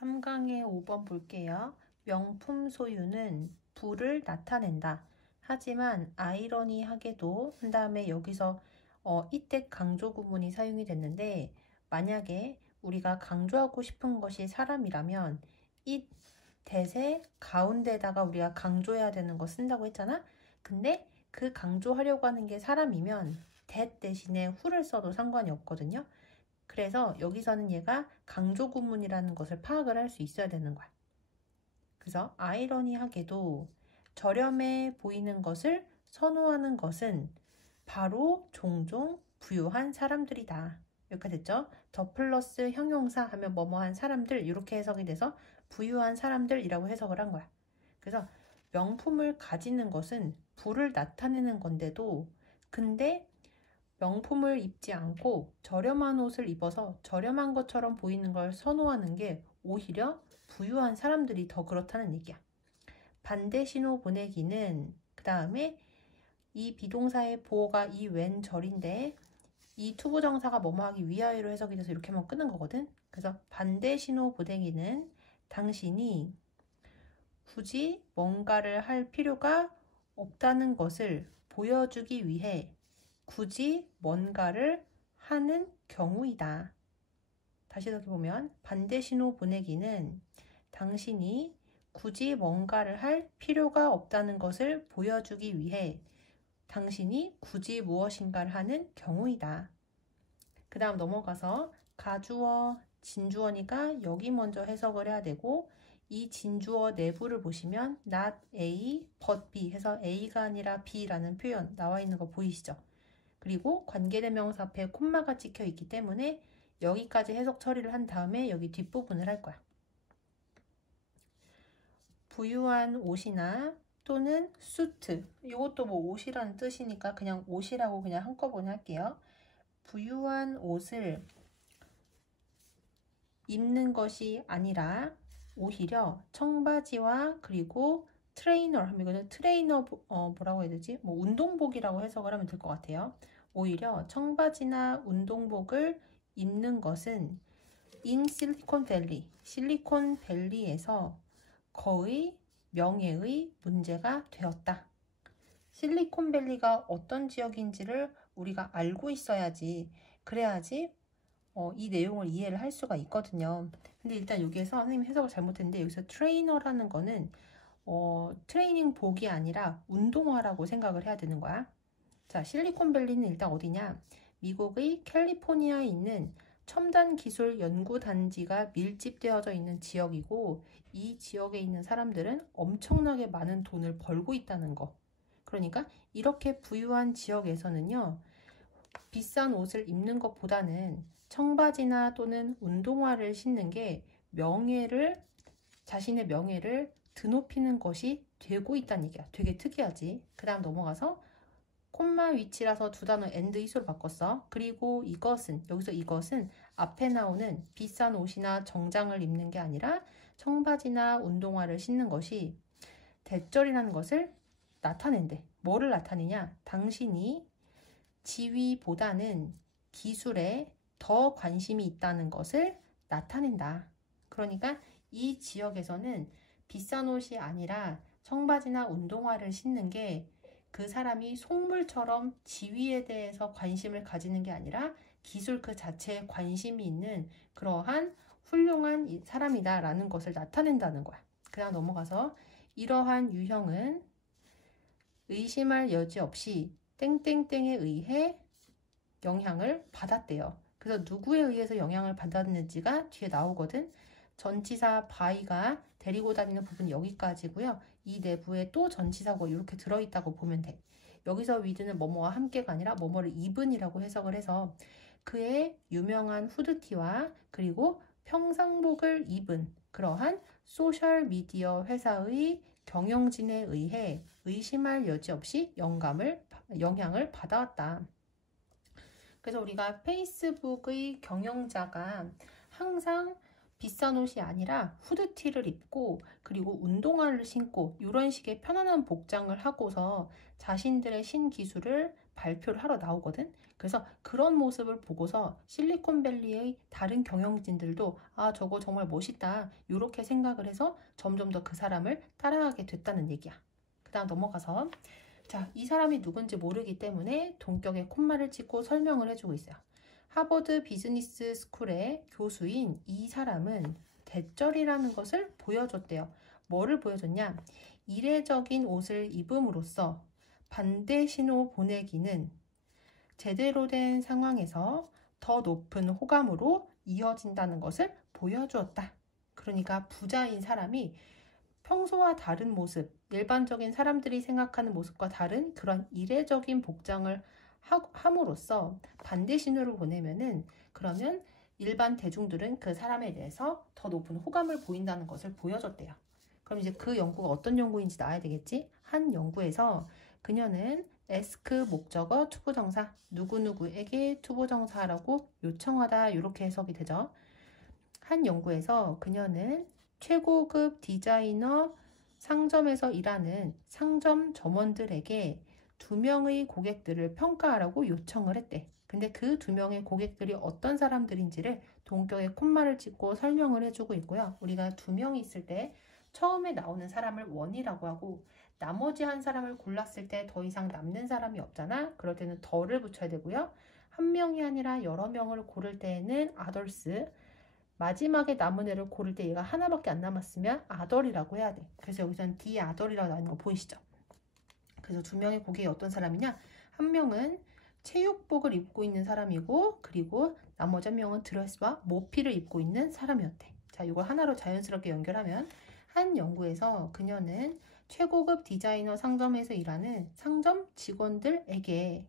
3강의 5번 볼게요. 명품 소유는 부를 나타낸다. 하지만 아이러니하게도 한 다음에 여기서 이때 강조 구문이 사용이 됐는데, 만약에 우리가 강조하고 싶은 것이 사람이라면 이 대세 가운데다가 우리가 강조해야 되는 거 쓴다고 했잖아. 근데 그 강조하려고 하는 게 사람이면 that 대신에 who를 써도 상관이 없거든요. 그래서 여기서는 얘가 강조 구문이라는 것을 파악을 할 수 있어야 되는 거야. 그래서 아이러니하게도 저렴해 보이는 것을 선호하는 것은 바로 종종 부유한 사람들이다. 여기까지 됐죠? 더 플러스 형용사 하면 뭐뭐한 사람들, 이렇게 해석이 돼서 부유한 사람들이라고 해석을 한 거야. 그래서 명품을 가지는 것은 부를 나타내는 건데도, 근데 명품을 입지 않고 저렴한 옷을 입어서 저렴한 것처럼 보이는 걸 선호하는 게 오히려 부유한 사람들이 더 그렇다는 얘기야. 반대 신호 보내기는 그 다음에 이 비동사의 보어가 이 웬 절인데 이 투부정사가 뭐뭐 하기 위하여로 해석이 돼서 이렇게만 끄는 거거든. 그래서 반대 신호 보내기는 당신이 굳이 뭔가를 할 필요가 없다는 것을 보여주기 위해 굳이 뭔가를 하는 경우이다. 다시 해석해보면 반대 신호 보내기는 당신이 굳이 뭔가를 할 필요가 없다는 것을 보여주기 위해 당신이 굳이 무엇인가를 하는 경우이다. 그 다음 넘어가서 가주어, 진주어니까 여기 먼저 해석을 해야 되고, 이 진주어 내부를 보시면 not A, but B 해서 A가 아니라 B라는 표현 나와 있는 거 보이시죠? 그리고 관계대명사 앞에 콤마가 찍혀 있기 때문에 여기까지 해석 처리를 한 다음에 여기 뒷부분을 할 거야. 부유한 옷이나 또는 수트, 이것도 뭐 옷이라는 뜻이니까 그냥 옷이라고 그냥 한꺼번에 할게요. 부유한 옷을 입는 것이 아니라 오히려 청바지와 그리고 트레이너 하면 이거는 트레이너 뭐라고 해야 되지? 뭐 운동복이라고 해석을 하면 될 것 같아요. 오히려 청바지나 운동복을 입는 것은 in 실리콘밸리에서 거의 명예의 문제가 되었다. 실리콘밸리가 어떤 지역인지를 우리가 알고 있어야지, 그래야지 이 내용을 이해를 할 수가 있거든요. 근데 일단 여기에서 선생님 해석을 잘못했는데, 여기서 트레이너라는 거는 트레이닝 복이 아니라 운동화라고 생각을 해야 되는 거야. 자, 실리콘밸리는 일단 어디냐? 미국의 캘리포니아에 있는 첨단 기술 연구 단지가 밀집되어져 있는 지역이고, 이 지역에 있는 사람들은 엄청나게 많은 돈을 벌고 있다는 거. 그러니까 이렇게 부유한 지역에서는요, 비싼 옷을 입는 것보다는 청바지나 또는 운동화를 신는 게 자신의 명예를 드높이는 것이 되고 있다는 얘기야. 되게 특이하지? 그 다음 넘어가서 콤마 위치라서 두 단어 and is로 바꿨어. 그리고 이것은, 여기서 이것은 앞에 나오는 비싼 옷이나 정장을 입는 게 아니라 청바지나 운동화를 신는 것이 대절이라는 것을 나타낸대. 뭐를 나타내냐? 당신이 지위보다는 기술에 더 관심이 있다는 것을 나타낸다. 그러니까 이 지역에서는 비싼 옷이 아니라 청바지나 운동화를 신는 게 그 사람이 속물처럼 지위에 대해서 관심을 가지는 게 아니라 기술 그 자체에 관심이 있는 그러한 훌륭한 사람이다라는 것을 나타낸다는 거야. 그다음 넘어가서 이러한 유형은 의심할 여지 없이 땡땡땡에 의해 영향을 받았대요. 그래서 누구에 의해서 영향을 받았는지가 뒤에 나오거든. 전치사 by가 데리고 다니는 부분이 여기까지고요. 이 내부에 또 전치사고 이렇게 들어있다고 보면 돼. 여기서 with는 뭐뭐와 함께가 아니라 뭐뭐를 입은이라고 해석을 해서 그의 유명한 후드티와 그리고 평상복을 입은 그러한 소셜미디어 회사의 경영진에 의해 의심할 여지 없이 영향을 받아왔다. 그래서 우리가 페이스북의 경영자가 항상 비싼 옷이 아니라 후드티를 입고 그리고 운동화를 신고 이런 식의 편안한 복장을 하고서 자신들의 신기술을 발표를 하러 나오거든. 그래서 그런 모습을 보고서 실리콘밸리의 다른 경영진들도 아, 저거 정말 멋있다, 이렇게 생각을 해서 점점 더 그 사람을 따라하게 됐다는 얘기야. 그 다음 넘어가서 자, 이 사람이 누군지 모르기 때문에 동격에 콤마를 찍고 설명을 해주고 있어요. 하버드 비즈니스 스쿨의 교수인 이 사람은 대절이라는 것을 보여줬대요. 뭐를 보여줬냐? 이례적인 옷을 입음으로써 반대 신호 보내기는 제대로 된 상황에서 더 높은 호감으로 이어진다는 것을 보여주었다. 그러니까 부자인 사람이 평소와 다른 모습, 일반적인 사람들이 생각하는 모습과 다른 그런 이례적인 복장을 함으로써 반대 신호를 보내면은 그러면 일반 대중들은 그 사람에 대해서 더 높은 호감을 보인다는 것을 보여줬대요. 그럼 이제 그 연구가 어떤 연구인지 나와야 되겠지? 한 연구에서 그녀는 ask 목적어 투부정사 누구누구에게 투부정사라고 요청하다 이렇게 해석이 되죠. 한 연구에서 그녀는 최고급 디자이너 상점에서 일하는 상점 점원들에게 2명의 고객들을 평가하라고 요청을 했대. 근데 그 2명의 고객들이 어떤 사람들인지를 동격에 콤마를 찍고 설명을 해주고 있고요. 우리가 2명이 있을 때 처음에 나오는 사람을 원이라고 하고 나머지 한 사람을 골랐을 때 더 이상 남는 사람이 없잖아. 그럴 때는 더를 붙여야 되고요. 한 명이 아니라 여러 명을 고를 때에는 others, 마지막에 남은 애를 고를 때 얘가 하나밖에 안 남았으면 other이라고 해야 돼. 그래서 여기서는 the other이라고 나오는 거 보이시죠? 그래서 2명의 고객이 어떤 사람이냐? 한 명은 체육복을 입고 있는 사람이고 그리고 나머지 한 명은 드레스와 모피를 입고 있는 사람이었대. 자, 이걸 하나로 자연스럽게 연결하면 한 연구에서 그녀는 최고급 디자이너 상점에서 일하는 상점 직원들에게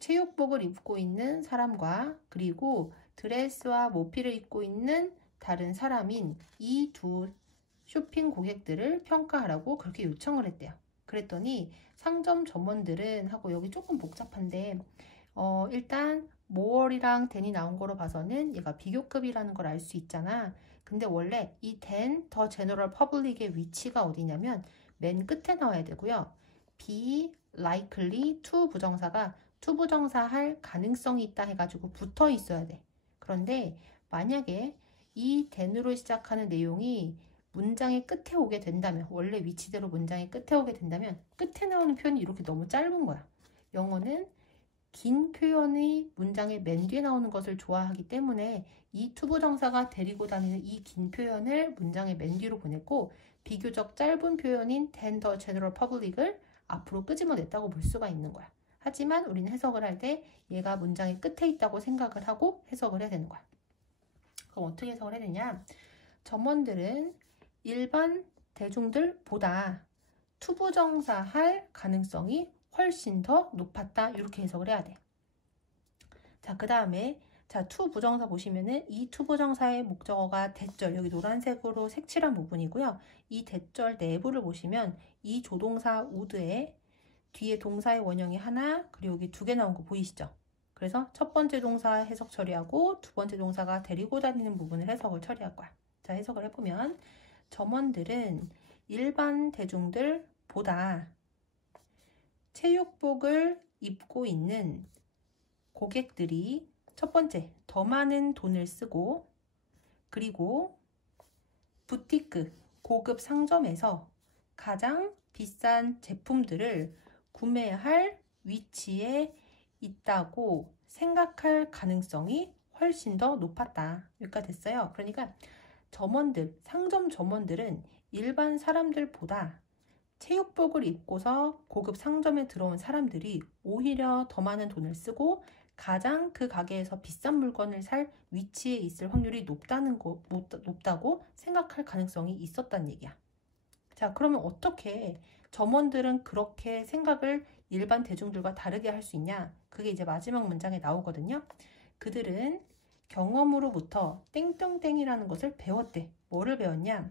체육복을 입고 있는 사람과 그리고 드레스와 모피를 입고 있는 다른 사람인 이 두 쇼핑 고객들을 평가하라고 그렇게 요청을 했대요. 그랬더니 상점 점원들은 하고 여기 조금 복잡한데 일단 모어리랑 댄이 나온 거로 봐서는 얘가 비교급이라는 걸 알 수 있잖아. 근데 원래 이 댄 더 제너럴 퍼블릭의 위치가 어디냐면 맨 끝에 나와야 되고요. be likely to 부정사가 to 부정사 할 가능성이 있다 해가지고 붙어 있어야 돼. 그런데 만약에 이 then으로 시작하는 내용이 문장의 끝에 오게 된다면, 원래 위치대로 문장의 끝에 오게 된다면 끝에 나오는 표현이 이렇게 너무 짧은 거야. 영어는 긴 표현이 문장의 맨 뒤에 나오는 것을 좋아하기 때문에 이 투부정사가 데리고 다니는 이 긴 표현을 문장의 맨 뒤로 보냈고 비교적 짧은 표현인 than the general public을 앞으로 끄집어냈다고 볼 수가 있는 거야. 하지만 우리는 해석을 할 때 얘가 문장의 끝에 있다고 생각을 하고 해석을 해야 되는 거야. 그럼 어떻게 해석을 해야 되냐? 점원들은 일반 대중들보다 투부정사 할 가능성이 훨씬 더 높았다. 이렇게 해석을 해야 돼. 자, 그 다음에 자, 투부정사 보시면은 이 투부정사의 목적어가 대절, 여기 노란색으로 색칠한 부분이고요. 이 대절 내부를 보시면 이 조동사 would에 뒤에 동사의 원형이 하나, 그리고 여기 2개 나온 거 보이시죠? 그래서 첫 번째 동사 해석 처리하고 두 번째 동사가 데리고 다니는 부분을 해석을 처리할 거야. 자, 해석을 해보면 점원들은 일반 대중들보다 체육복을 입고 있는 고객들이 첫 번째, 더 많은 돈을 쓰고 그리고 부티크, 고급 상점에서 가장 비싼 제품들을 구매할 위치에 있다고 생각할 가능성이 훨씬 더 높았다. 여기까지 됐어요. 그러니까 점원들, 상점 점원들은 일반 사람들보다 체육복을 입고서 고급 상점에 들어온 사람들이 오히려 더 많은 돈을 쓰고 가장 그 가게에서 비싼 물건을 살 위치에 있을 확률이 높다고 생각할 가능성이 있었다는 얘기야. 자, 그러면 어떻게 점원들은 그렇게 생각을 일반 대중들과 다르게 할 수 있냐? 그게 이제 마지막 문장에 나오거든요. 그들은 경험으로부터 땡땡땡이라는 것을 배웠대. 뭐를 배웠냐?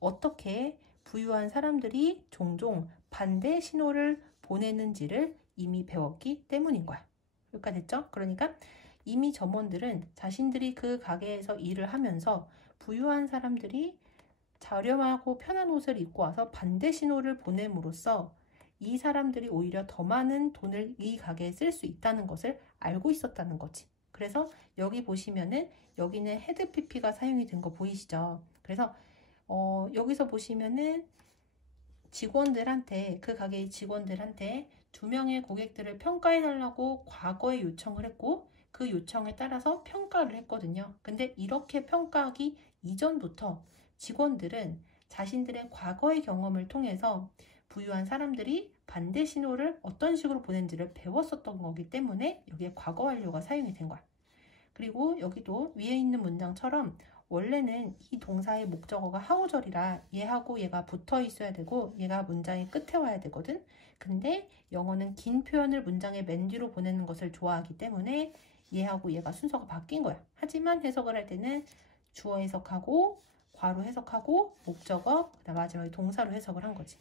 어떻게 부유한 사람들이 종종 반대 신호를 보내는지를 이미 배웠기 때문인 거야. 여기까지 됐죠? 그러니까 이미 점원들은 자신들이 그 가게에서 일을 하면서 부유한 사람들이 저렴하고 편한 옷을 입고 와서 반대 신호를 보냄으로써 이 사람들이 오히려 더 많은 돈을 이 가게에 쓸 수 있다는 것을 알고 있었다는 거지. 그래서 여기 보시면은 여기는 헤드 PP가 사용이 된 거 보이시죠? 그래서 여기서 보시면은 직원들한테, 그 가게의 직원들한테 2명의 고객들을 평가해 달라고 과거에 요청을 했고, 그 요청에 따라서 평가를 했거든요. 근데 이렇게 평가하기 이전부터 직원들은 자신들의 과거의 경험을 통해서 부유한 사람들이 반대 신호를 어떤 식으로 보낸지를 배웠었던 거기 때문에 여기에 과거 완료가 사용이 된 거야. 그리고 여기도 위에 있는 문장처럼 원래는 이 동사의 목적어가 하우절이라 얘하고 얘가 붙어 있어야 되고 얘가 문장의 끝에 와야 되거든. 근데 영어는 긴 표현을 문장의 맨 뒤로 보내는 것을 좋아하기 때문에 얘하고 얘가 순서가 바뀐 거야. 하지만 해석을 할 때는 주어 해석하고 괄호 해석하고 목적어, 그다음 마지막에 동사로 해석을 한 거지.